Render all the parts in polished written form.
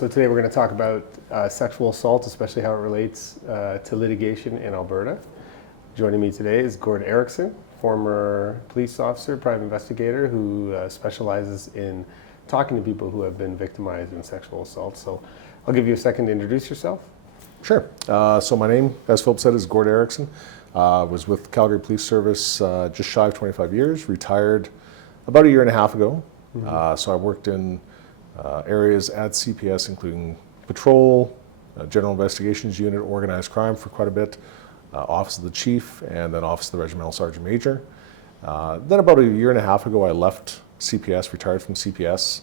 So today we're going to talk about sexual assault, especially how it relates to litigation in Alberta. Joining me today is Gord Erickson, former police officer, private investigator who specializes in talking to people who have been victimized in sexual assault. So I'll give you a second to introduce yourself. Sure. So my name, as Phillip said, is Gord Erickson. Was with Calgary Police Service just shy of 25 years, retired about a year and a half ago. So I worked in areas at CPS, including patrol, general investigations unit, organized crime for quite a bit, office of the chief, and then office of the regimental sergeant major. Then about a year and a half ago, I left CPS, retired from CPS,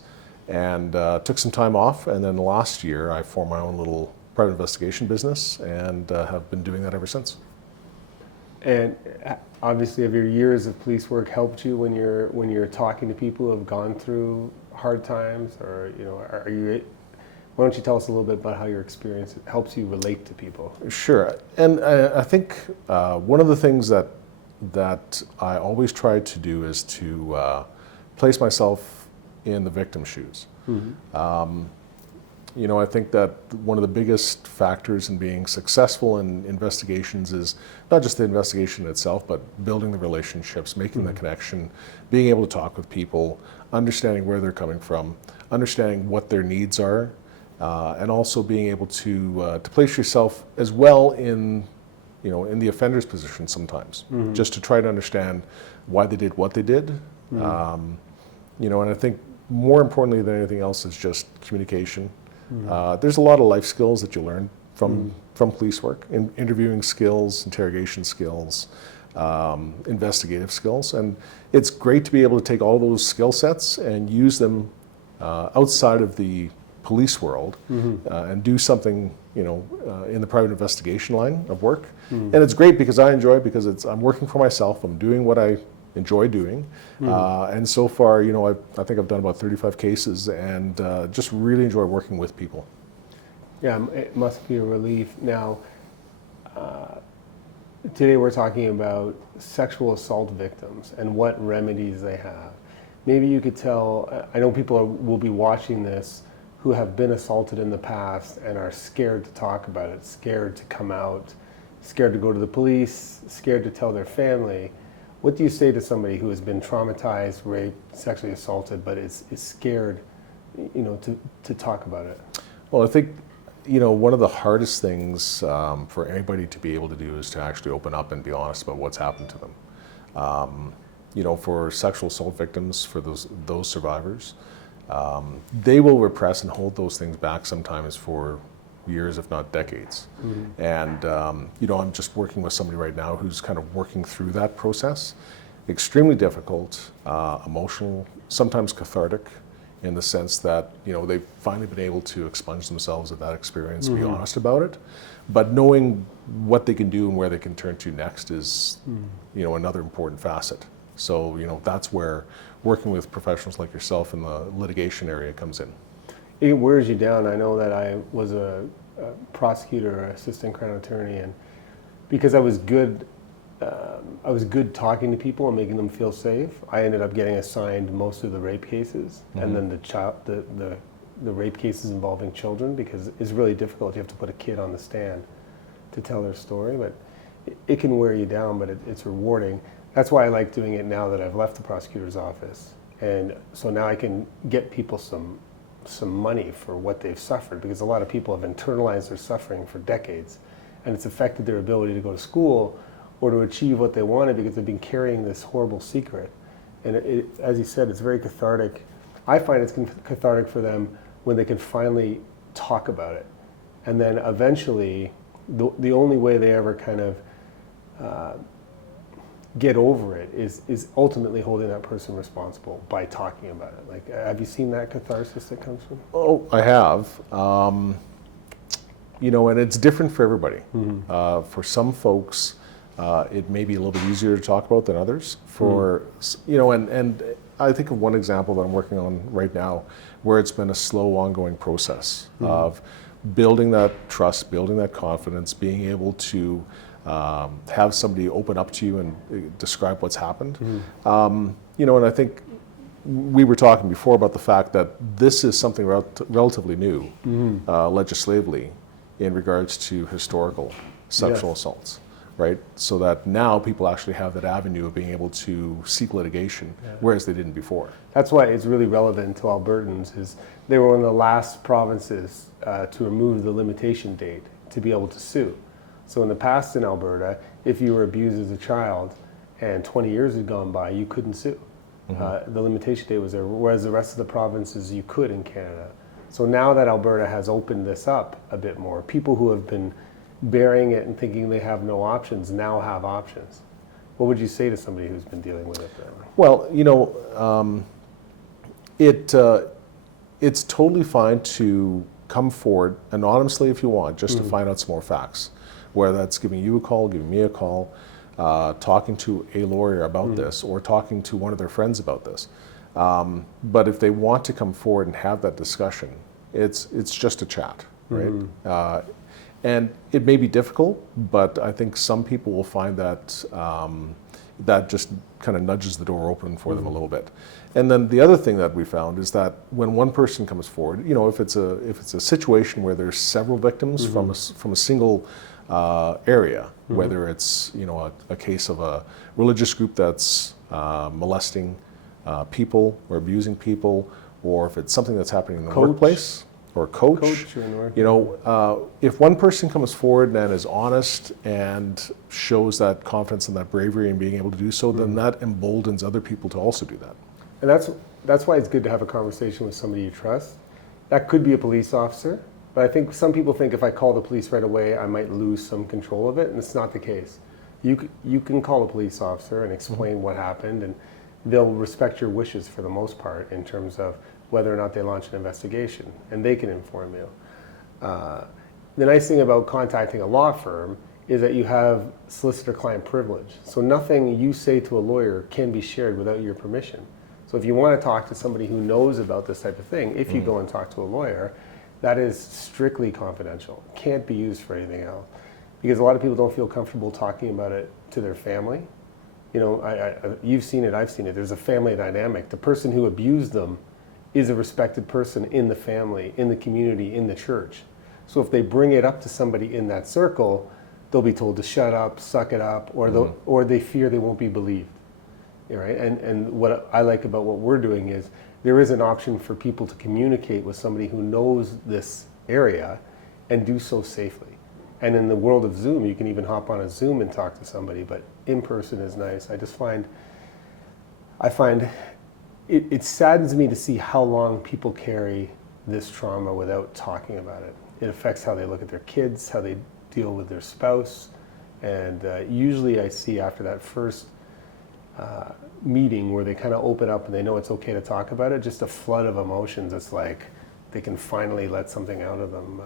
and took some time off. And then last year, I formed my own little private investigation business, and have been doing that ever since. And obviously, have your years of police work helped you when you're talking to people who have gone through hard times, or are you? Why don't you tell us a little bit about how your experience helps you relate to people? Sure. And I think one of the things that I always try to do is to place myself in the victim's shoes. I think that one of the biggest factors in being successful in investigations is not just the investigation itself, but building the relationships, making the connection, being able to talk with people, understanding where they're coming from, understanding what their needs are, and also being able to place yourself as well in the offender's position sometimes, just to try to understand why they did what they did. And I think more importantly than anything else is just communication. There's a lot of life skills that you learn from police work, interviewing skills, interrogation skills, investigative skills, and it's great to be able to take all those skill sets and use them outside of the police world and do something in the private investigation line of work. And it's great because I enjoy it, because I'm working for myself, I'm doing what I enjoy doing, and so far, I think I've done about 35 cases, and just really enjoy working with people. Yeah, it must be a relief. Now, today we're talking about sexual assault victims and what remedies they have. Maybe you could tell, I know people will be watching this who have been assaulted in the past and are scared to talk about it, scared to come out, scared to go to the police, scared to tell their family. What do you say to somebody who has been traumatized, raped, sexually assaulted, but is scared, to talk about it? Well, I think, one of the hardest things for anybody to be able to do is to actually open up and be honest about what's happened to them. For sexual assault victims, for those survivors, they will repress and hold those things back sometimes for years, if not decades. And I'm just working with somebody right now who's kind of working through that process. Extremely difficult, emotional, sometimes cathartic, in the sense that they've finally been able to expunge themselves of that experience, be honest about it. But knowing what they can do and where they can turn to next is another important facet. So that's where working with professionals like yourself in the litigation area comes in. It wears you down. I know that I was a prosecutor, or assistant crown attorney, and because I was good talking to people and making them feel safe, I ended up getting assigned most of the rape cases, and then the rape cases involving children, because it's really difficult. You have to put a kid on the stand to tell their story, but it can wear you down, but it's rewarding. That's why I like doing it now that I've left the prosecutor's office, and so now I can get people some money for what they've suffered, because a lot of people have internalized their suffering for decades, and it's affected their ability to go to school or to achieve what they wanted, because they've been carrying this horrible secret. And as you said, it's very cathartic. I find it's cathartic for them when they can finally talk about it, and then eventually the only way they ever kind of get over it is ultimately holding that person responsible by talking about it. Like, have you seen that catharsis that comes from? Oh, I have. And it's different for everybody. For some folks, it may be a little bit easier to talk about than others. And I think of one example that I'm working on right now, where it's been a slow, ongoing process of building that trust, building that confidence, being able to have somebody open up to you and describe what's happened. And I think we were talking before about the fact that this is something relatively new legislatively in regards to historical sexual assaults, right? So that now people actually have that avenue of being able to seek litigation, whereas they didn't before. That's why it's really relevant to Albertans. Is they were one of the last provinces to remove the limitation date to be able to sue. So in the past in Alberta, if you were abused as a child and 20 years had gone by, you couldn't sue. The limitation date was there, whereas the rest of the provinces you could in Canada. So now that Alberta has opened this up a bit more, people who have been burying it and thinking they have no options now have options. What would you say to somebody who's been dealing with it? Well, it's totally fine to come forward anonymously if you want, just to find out some more facts. Whether that's giving you a call, giving me a call, talking to a lawyer about this, or talking to one of their friends about this. But if they want to come forward and have that discussion, it's just a chat, right? And it may be difficult, but I think some people will find that that just kind of nudges the door open for them a little bit. And then the other thing that we found is that when one person comes forward, if it's a situation where there's several victims from a single area, whether it's a case of a religious group that's molesting people or abusing people, or if it's something that's happening in the workplace or coach, if one person comes forward and is honest and shows that confidence and that bravery in being able to do so, then that emboldens other people to also do that. And that's why it's good to have a conversation with somebody you trust. That could be a police officer, but I think some people think if I call the police right away, I might lose some control of it, and it's not the case. You can call a police officer and explain what happened, and they'll respect your wishes for the most part in terms of whether or not they launch an investigation, and they can inform you. The nice thing about contacting a law firm is that you have solicitor-client privilege. So nothing you say to a lawyer can be shared without your permission. So if you want to talk to somebody who knows about this type of thing, if you go and talk to a lawyer, that is strictly confidential. It can't be used for anything else. Because a lot of people don't feel comfortable talking about it to their family. You've seen it, I've seen it. There's a family dynamic. The person who abused them is a respected person in the family, in the community, in the church. So if they bring it up to somebody in that circle, they'll be told to shut up, suck it up, or they fear they won't be believed. Right? And what I like about what we're doing is there is an option for people to communicate with somebody who knows this area and do so safely. And in the world of Zoom, you can even hop on a Zoom and talk to somebody, but in person is nice. I find it saddens me to see how long people carry this trauma without talking about it. It affects how they look at their kids, how they deal with their spouse, and usually I see after that first meeting where they kind of open up and they know it's okay to talk about it, just a flood of emotions. It's like they can finally let something out of them.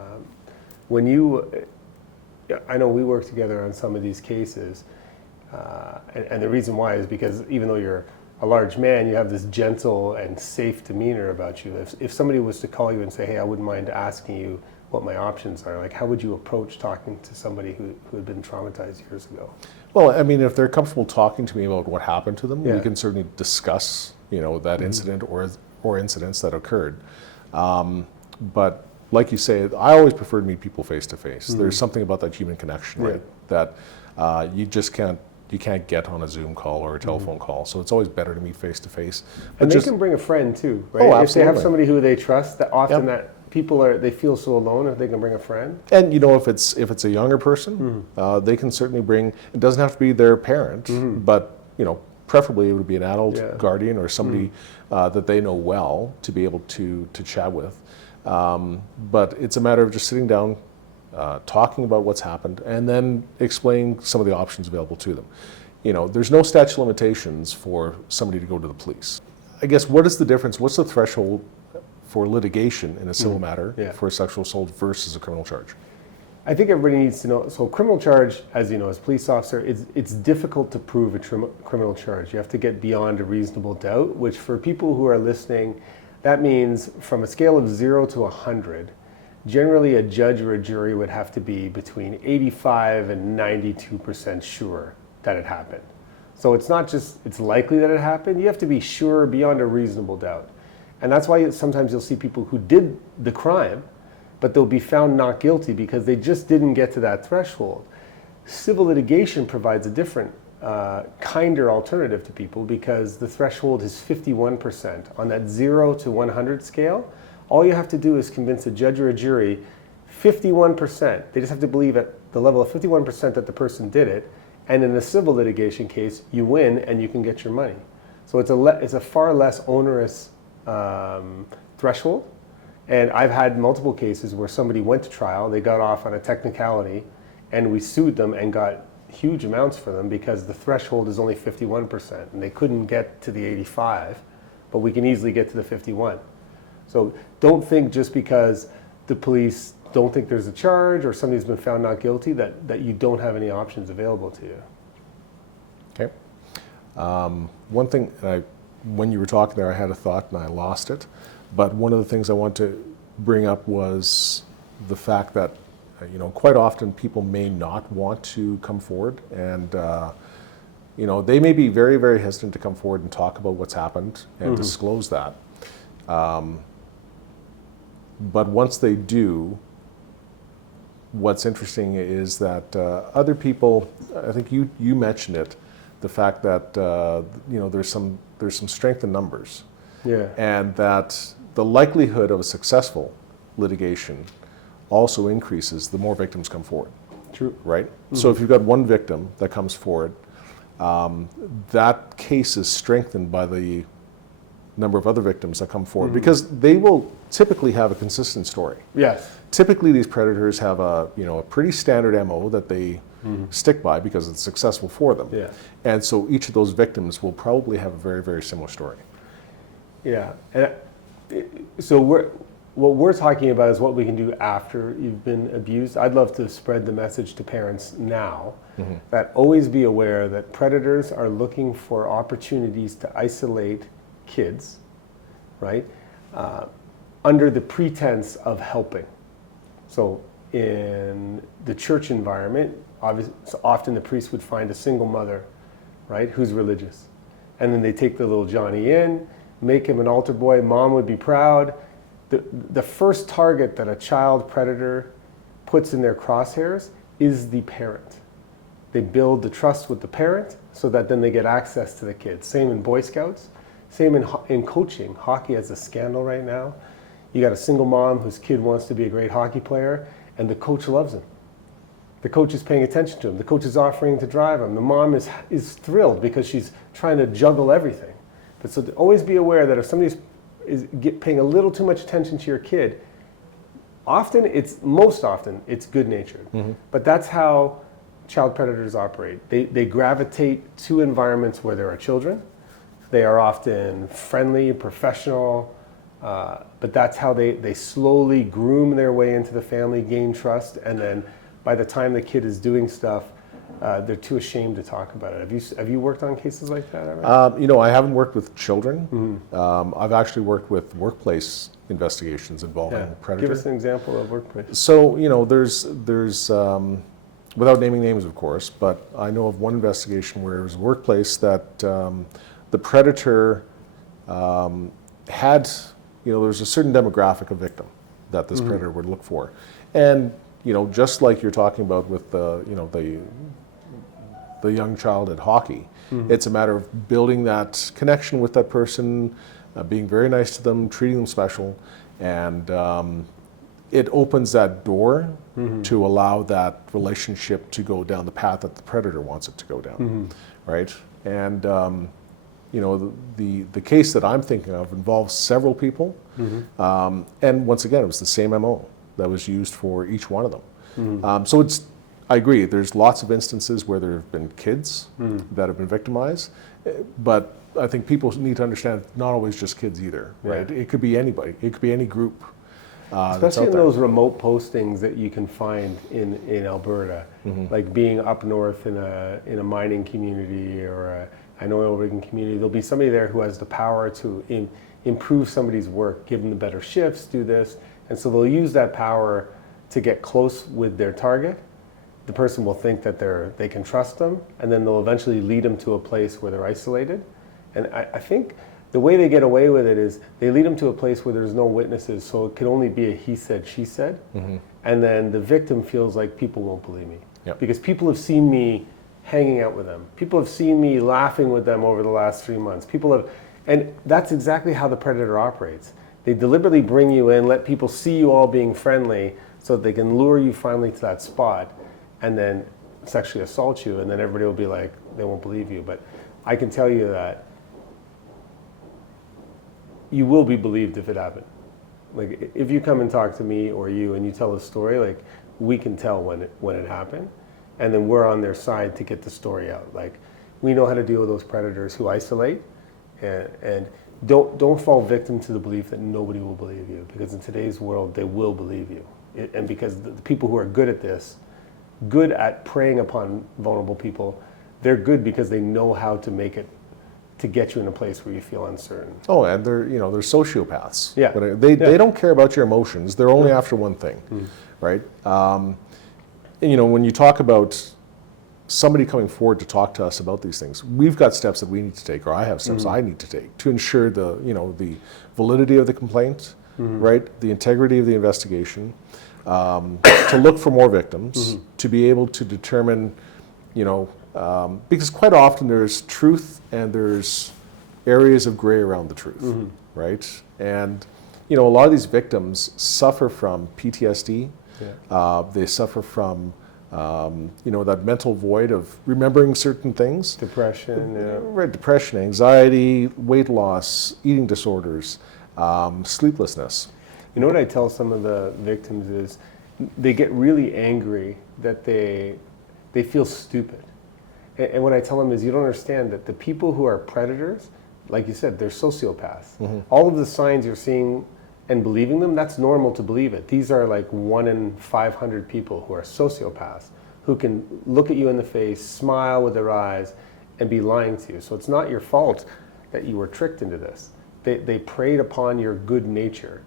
I know we work together on some of these cases, and the reason why is because even though you're a large man, you have this gentle and safe demeanor about you. If somebody was to call you and say, hey, I wouldn't mind asking you what my options are, like how would you approach talking to somebody who had been traumatized years ago? Well, I mean, if they're comfortable talking to me about what happened to them, we can certainly discuss, that incident or incidents that occurred. But like you say, I always prefer to meet people face to face. There's something about that human connection, right? That you just can't get on a Zoom call or a telephone call. So it's always better to meet face to face. And they can bring a friend too, right? Oh, absolutely. If they have somebody who they trust, that often that people they feel so alone if they can bring a friend. And if it's a younger person, they can certainly bring. It doesn't have to be their parent, but preferably it would be an adult guardian or somebody that they know well to be able to chat with. But it's a matter of just sitting down, talking about what's happened, and then explaining some of the options available to them. There's no statute of limitations for somebody to go to the police. I guess what is the difference? What's the threshold for litigation in a civil matter for a sexual assault versus a criminal charge? I think everybody needs to know. So criminal charge, as you know, as a police officer, it's difficult to prove a criminal charge. You have to get beyond a reasonable doubt, which for people who are listening, that means from a scale of 0 to 100, generally a judge or a jury would have to be between 85 and 92% sure that it happened. So it's not just it's likely that it happened. You have to be sure beyond a reasonable doubt. And that's why sometimes you'll see people who did the crime, but they'll be found not guilty because they just didn't get to that threshold. Civil litigation provides a different, kinder alternative to people because the threshold is 51%. On that 0 to 100 scale, all you have to do is convince a judge or a jury 51%. They just have to believe at the level of 51% that the person did it. And in a civil litigation case, you win and you can get your money. So it's a far less onerous threshold. And I've had multiple cases where somebody went to trial, they got off on a technicality, and we sued them and got huge amounts for them because the threshold is only 51%, and they couldn't get to the 85, but we can easily get to the 51. So don't think just because the police don't think there's a charge or somebody's been found not guilty that you don't have any options available to you. Okay. One thing, when you were talking there, I had a thought and I lost it. But one of the things I want to bring up was the fact that, quite often people may not want to come forward, and they may be very, very hesitant to come forward and talk about what's happened and disclose that. But once they do, what's interesting is that other people, I think you mentioned it, the fact that there's some strength in numbers, and that the likelihood of a successful litigation also increases the more victims come forward. True. Right? So if you've got one victim that comes forward, that case is strengthened by the number of other victims that come forward because they will typically have a consistent story. Yes. Typically these predators have a pretty standard MO that they stick by because it's successful for them. Yeah. And so each of those victims will probably have a very, very similar story. Yeah. And so what we're talking about is what we can do after you've been abused. I'd love to spread the message to parents now that always be aware that predators are looking for opportunities to isolate kids, right, under the pretense of helping. So in the church environment, often the priest would find a single mother, right, who's religious. And then they take the little Johnny in, make him an altar boy, mom would be proud. The first target that a child predator puts in their crosshairs is the parent. They build the trust with the parent so that then they get access to the kids. Same in Boy Scouts, same in coaching. Hockey has a scandal right now. You got a single mom whose kid wants to be a great hockey player, and the coach loves him. The coach is paying attention to him. The coach is offering to drive him. The mom is thrilled because she's trying to juggle everything. But so always be aware that if somebody's paying a little too much attention to your kid, most often it's good-natured. But that's how child predators operate. They gravitate to environments where there are children. They are often friendly, professional, but that's how they slowly groom their way into the family, gain trust, and then by the time the kid is doing stuff, they're too ashamed to talk about it. Have you worked on cases like that ever? I haven't worked with children. I've actually worked with workplace investigations involving predators. Give us an example of workplace. So, there's without naming names, of course, but I know of one investigation where it was a workplace that the predator had, there's a certain demographic of victim that this predator would look for. And, just like you're talking about with the young child at hockey, it's a matter of building that connection with that person, being very nice to them, treating them special, and it opens that door to allow that relationship to go down the path that the predator wants it to go down, right? And the case that I'm thinking of involves several people, and once again, it was the same MO that was used for each one of them. So I agree, there's lots of instances where there have been kids that have been victimized, but I think people need to understand it's not always just kids either, right? It could be anybody, it could be any group. Especially in those remote postings that you can find in Alberta, like being up north in a mining community or an oil rigging community. There'll be somebody there who has the power to improve somebody's work, give them the better shifts, do this, and so they'll use that power to get close with their target. the person will think that they can trust them, and then they'll eventually lead them to a place where they're isolated. And I think the way they get away with it is they lead them to a place where there's no witnesses, so it can only be a he said, she said. And then the victim feels like people won't believe me. Yep. Because people have seen me hanging out with them. People have seen me laughing with them over the last 3 months. And that's exactly how the predator operates. They deliberately bring you in, let people see you all being friendly so that they can lure you finally to that spot and then sexually assault you, and then everybody will be like, they won't believe you. But I can tell you that you will be believed if it happened. Like, if you come and talk to me or you and you tell a story, like, we can tell when it happened, and then we're on their side to get the story out. Like, we know how to deal with those predators who isolate, and don't fall victim to the belief that nobody will believe you, because in today's world they will believe you. And because the people who are good at this, good at preying upon vulnerable people, they're good because they know how to make it to get you in a place where you feel uncertain. Oh, and they're sociopaths. Yeah. But they don't care about your emotions. They're only after one thing, right? And, when you talk about somebody coming forward to talk to us about these things, we've got steps that we need to take, or I have steps I need to take to ensure the validity of the complaint, right? The integrity of the investigation, to look for more victims, to be able to determine, because quite often there's truth and there's areas of gray around the truth, right? And, a lot of these victims suffer from PTSD. Yeah. They suffer from, that mental void of remembering certain things. Depression, yeah. Right, depression, anxiety, weight loss, eating disorders, sleeplessness. You know what I tell some of the victims is they get really angry that they feel stupid. And what I tell them is, you don't understand that the people who are predators, like you said, they're sociopaths. All of the signs you're seeing and believing them, that's normal to believe it. These are like 1 in 500 people who are sociopaths, who can look at you in the face, smile with their eyes, and be lying to you. So it's not your fault that you were tricked into this. They preyed upon your good nature,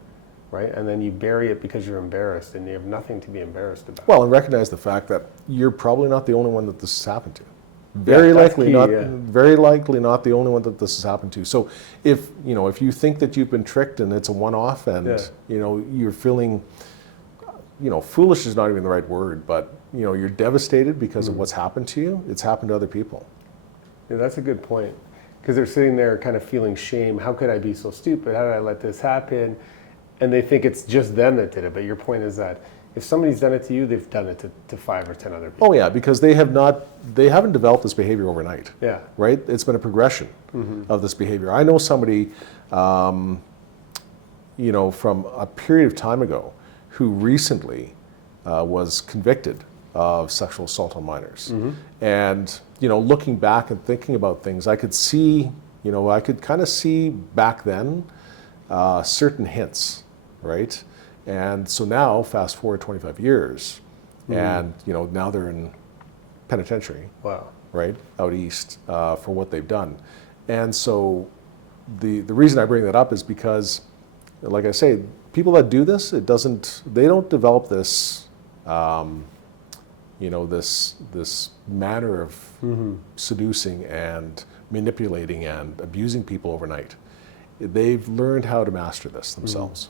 right? And then you bury it because you're embarrassed, and you have nothing to be embarrassed about. Well, and recognize the fact that you're probably not the only one that this has happened to. Very likely not the only one that this has happened to. So if you think that you've been tricked and it's a one-off, and you're feeling, foolish is not even the right word, but you're devastated because of what's happened to you, it's happened to other people. Yeah, that's a good point, because they're sitting there kind of feeling shame. How could I be so stupid? How did I let this happen? And they think it's just them that did it. But your point is that if somebody's done it to you, they've done it to 5 or 10 other people. Oh yeah, because they haven't developed this behavior overnight. Yeah. Right? It's been a progression of this behavior. I know somebody, from a period of time ago, who recently was convicted of sexual assault on minors. And, looking back and thinking about things, I could see, I could kind of see back then certain hints, right? And so now, fast forward 25 years, and now they're in penitentiary. Wow. Right, out east for what they've done. And so the reason I bring that up is because, like I say, people that do this, they don't develop this, this manner of seducing and manipulating and abusing people overnight. They've learned how to master this themselves.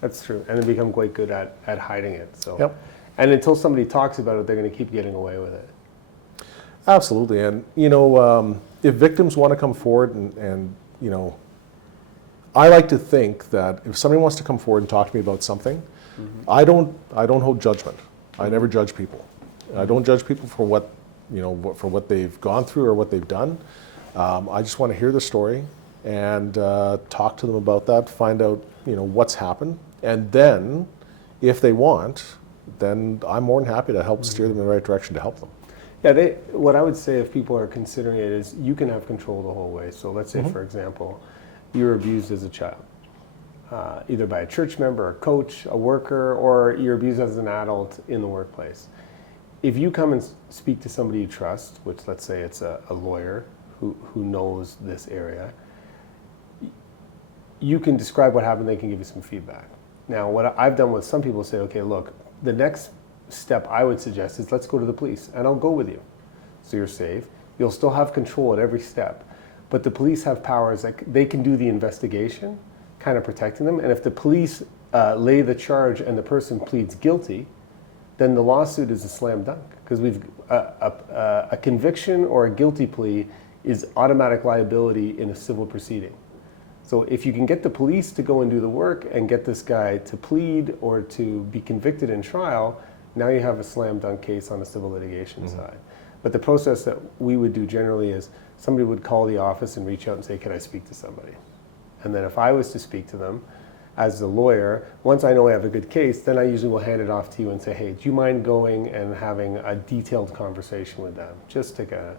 That's true, and they become quite good at hiding it. So, yep. And until somebody talks about it, they're going to keep getting away with it. Absolutely, and if victims want to come forward, and I like to think that if somebody wants to come forward and talk to me about something, I don't hold judgment. I never judge people. I don't judge people for what they've gone through or what they've done. I just want to hear the story and talk to them about that, find out what's happened, and then if they want, then I'm more than happy to help steer them in the right direction to help them. Yeah, what I would say if people are considering it is you can have control the whole way. So let's say, for example, you were abused as a child, either by a church member, a coach, a worker, or you're abused as an adult in the workplace. If you come and speak to somebody you trust, which let's say it's a lawyer who knows this area, you can describe what happened, they can give you some feedback. Now, what I've done with some people say, okay, look, the next step I would suggest is let's go to the police and I'll go with you. So you're safe. You'll still have control at every step. But the police have powers, like they can do the investigation, kind of protecting them. And if the police lay the charge and the person pleads guilty, then the lawsuit is a slam dunk. Because a conviction or a guilty plea is automatic liability in a civil proceeding. So if you can get the police to go and do the work and get this guy to plead or to be convicted in trial, now you have a slam dunk case on the civil litigation side. But the process that we would do generally is somebody would call the office and reach out and say, can I speak to somebody? And then if I was to speak to them as a lawyer, once I know I have a good case, then I usually will hand it off to you and say, hey, do you mind going and having a detailed conversation with them just to kind of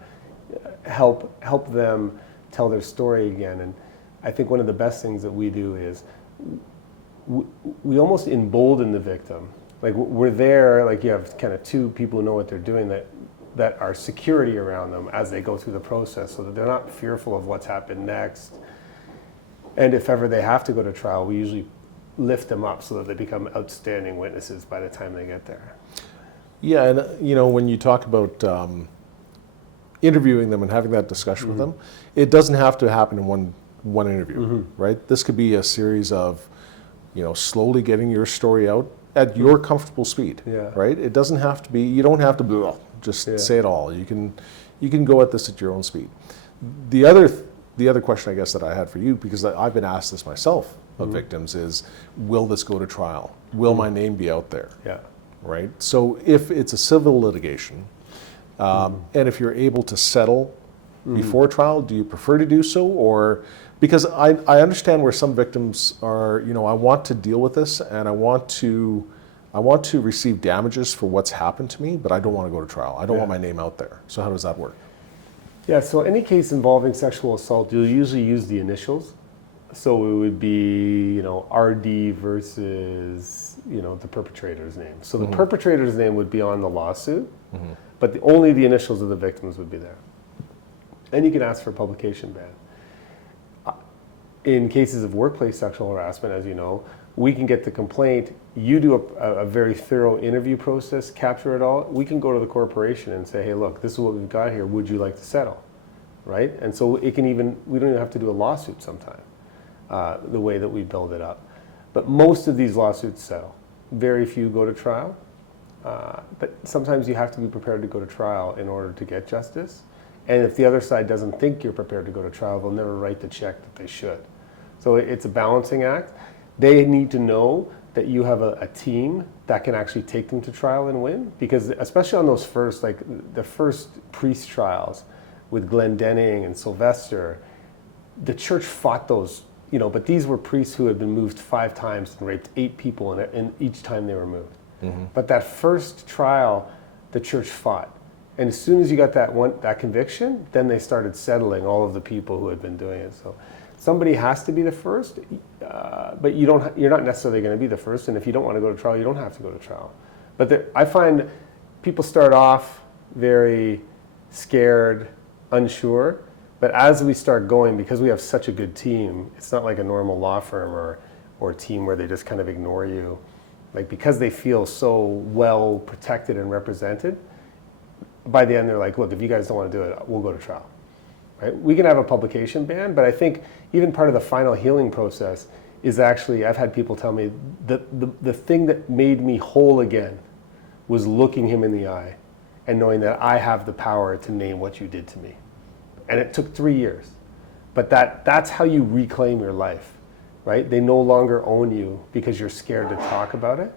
help them tell their story again. And I think one of the best things that we do is we almost embolden the victim. Like we're there, like you have kind of two people who know what they're doing that are security around them as they go through the process so that they're not fearful of what's happened next. And if ever they have to go to trial, we usually lift them up so that they become outstanding witnesses by the time they get there. Yeah, and you know, when you talk about interviewing them and having that discussion with them, it doesn't have to happen in one interview, right? This could be a series of, you know, slowly getting your story out at your comfortable speed, right? It doesn't have to be, you don't have to just say it all. You can go at this at your own speed. The other question I guess that I had for you, because I've been asked this myself of victims, is will this go to trial? Will my name be out there? Yeah. Right? So if it's a civil litigation, and if you're able to settle before trial, do you prefer to do so? Or, because I understand where some victims are, you know, I want to deal with this and I want to receive damages for what's happened to me, but I don't want to go to trial. I don't want my name out there. So how does that work? Yeah, so any case involving sexual assault, you'll usually use the initials. So it would be, you know, RD versus, you know, the perpetrator's name. So the perpetrator's name would be on the lawsuit, but only the initials of the victims would be there. And you can ask for a publication ban. In cases of workplace sexual harassment, as you know, we can get the complaint, you do a very thorough interview process, capture it all, we can go to the corporation and say, hey, look, this is what we've got here, would you like to settle, right? And so we don't even have to do a lawsuit sometime, the way that we build it up. But most of these lawsuits settle. Very few go to trial, but sometimes you have to be prepared to go to trial in order to get justice. And if the other side doesn't think you're prepared to go to trial, they'll never write the check that they should. So it's a balancing act. They need to know that you have a team that can actually take them to trial and win, because especially on those first, like the first priest trials with Glendenning and Sylvester, the church fought those, you know, but these were priests who had been moved 5 times and raped 8 people in each time they were moved. But that first trial, the church fought. And as soon as you got that conviction, then they started settling all of the people who had been doing it. So somebody has to be the first, but you're not necessarily going to be the first. And if you don't want to go to trial, you don't have to go to trial. But I find people start off very scared, unsure. But as we start going, because we have such a good team, it's not like a normal law firm or a team where they just kind of ignore you. Like, because they feel so well protected and represented, by the end they're like, look, if you guys don't want to do it, we'll go to trial. Right? We can have a publication ban, but I think even part of the final healing process is actually, I've had people tell me that the thing that made me whole again was looking him in the eye and knowing that I have the power to name what you did to me. And it took 3 years. But that's how you reclaim your life, right? They no longer own you because you're scared to talk about it.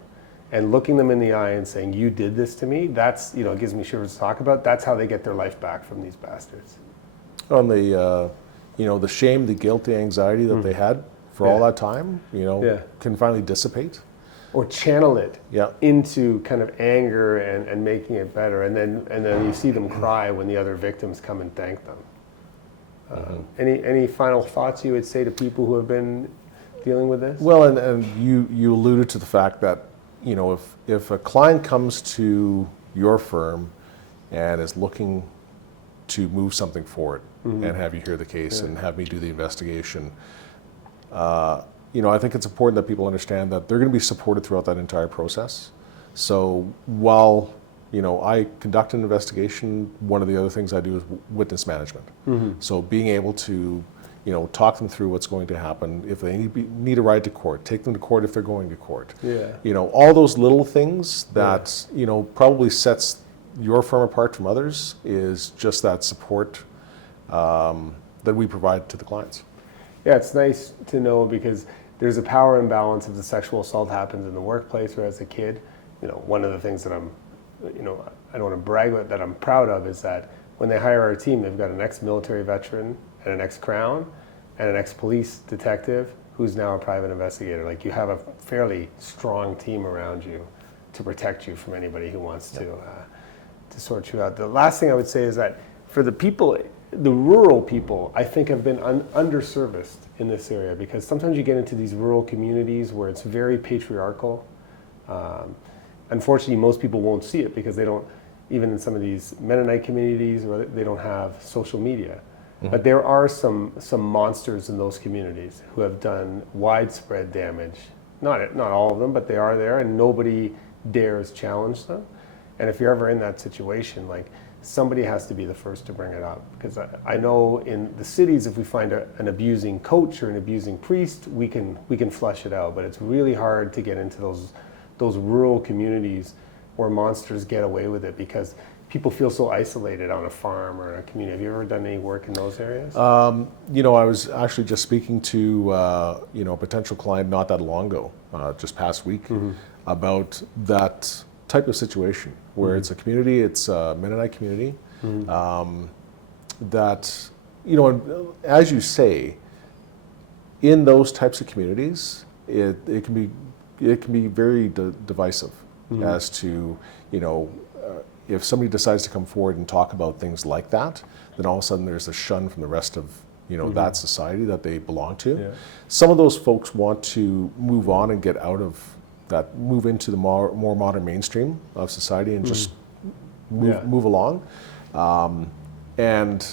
And looking them in the eye and saying, you did this to me, that's, you know, it gives me shivers to talk about. That's how they get their life back from these bastards. On the, you know, the shame, the guilt, the anxiety that they had for all that time, you know, can finally dissipate. Or channel it into kind of anger and making it better. And then you see them cry when the other victims come and thank them. Any final thoughts you would say to people who have been dealing with this? Well, and you alluded to the fact that, you know, if a client comes to your firm and is looking to move something forward and have you hear the case and have me do the investigation, you know, I think it's important that people understand that they're going to be supported throughout that entire process. So while I conduct an investigation, one of the other things I do is witness management. So being able to talk them through what's going to happen. If they need a ride to court, take them to court if they're going to court. All those little things that probably sets your firm apart from others is just that support that we provide to the clients. Yeah, it's nice to know because there's a power imbalance if the sexual assault happens in the workplace or as a kid. One of the things that I don't want to brag about, that I'm proud of, is that when they hire our team, they've got an ex-military veteran and an ex-Crown and an ex-police detective who's now a private investigator. Like, you have a fairly strong team around you to protect you from anybody who wants to sort you out. The last thing I would say is that for the people, the rural people, I think have been underserviced in this area, because sometimes you get into these rural communities where it's very patriarchal. Unfortunately, most people won't see it because they don't, even in some of these Mennonite communities, or they don't have social media. But there are some monsters in those communities who have done widespread damage. Not all of them, but they are there, and nobody dares challenge them. And if you're ever in that situation, like, somebody has to be the first to bring it up. Because I know in the cities, if we find an abusing coach or an abusing priest, we can flush it out. But it's really hard to get into those rural communities where monsters get away with it, because people feel so isolated on a farm or in a community. Have you ever done any work in those areas? I was actually just speaking to a potential client not that long ago, just past week, about that type of situation where it's a community, it's a Mennonite community, that, as you say, in those types of communities, it can be very divisive as to, if somebody decides to come forward and talk about things like that, then all of a sudden there's a shun from the rest of that society that they belong to. Yeah. Some of those folks want to move on and get out of that, move into the more modern mainstream of society and just move along. And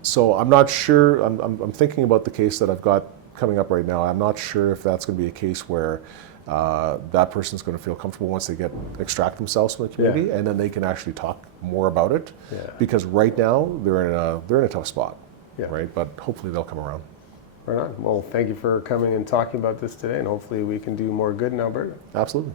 so I'm not sure, I'm thinking about the case that I've got coming up right now. I'm not sure if that's going to be a case where that person's going to feel comfortable once they extract themselves from the community, and then they can actually talk more about it. Because right now they're in a tough spot, right? But hopefully they'll come around. Right on. Well, thank you for coming and talking about this today, and hopefully we can do more good in Alberta. Absolutely.